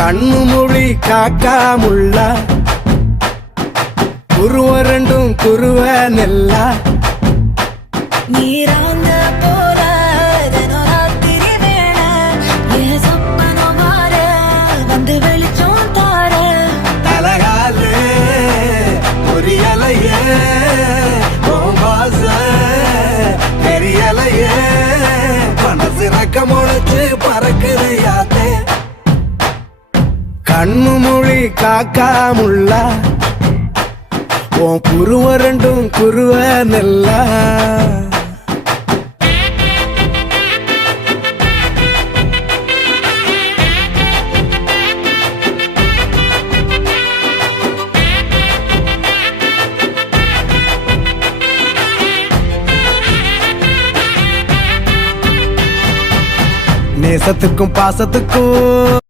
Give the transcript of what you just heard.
கண்ணு மொழி காக்காமுள்ள குருவ ரெண்டும் குருவ நெல்லா நீராங்க போல ராத்திரி வேண என் சொப்பனம் மாற வந்து வெளிச்சம் தார தலகாலே பொரியலையே வாச பெரியலையே மனசு ரக்க முளைச்சு பறக்குது யாத்தே கண்ணு மொழி காக்காமுள்ள உன் குருவ ரெண்டும் குருவ நெல்லா நேசத்துக்கும் பாசத்துக்கும்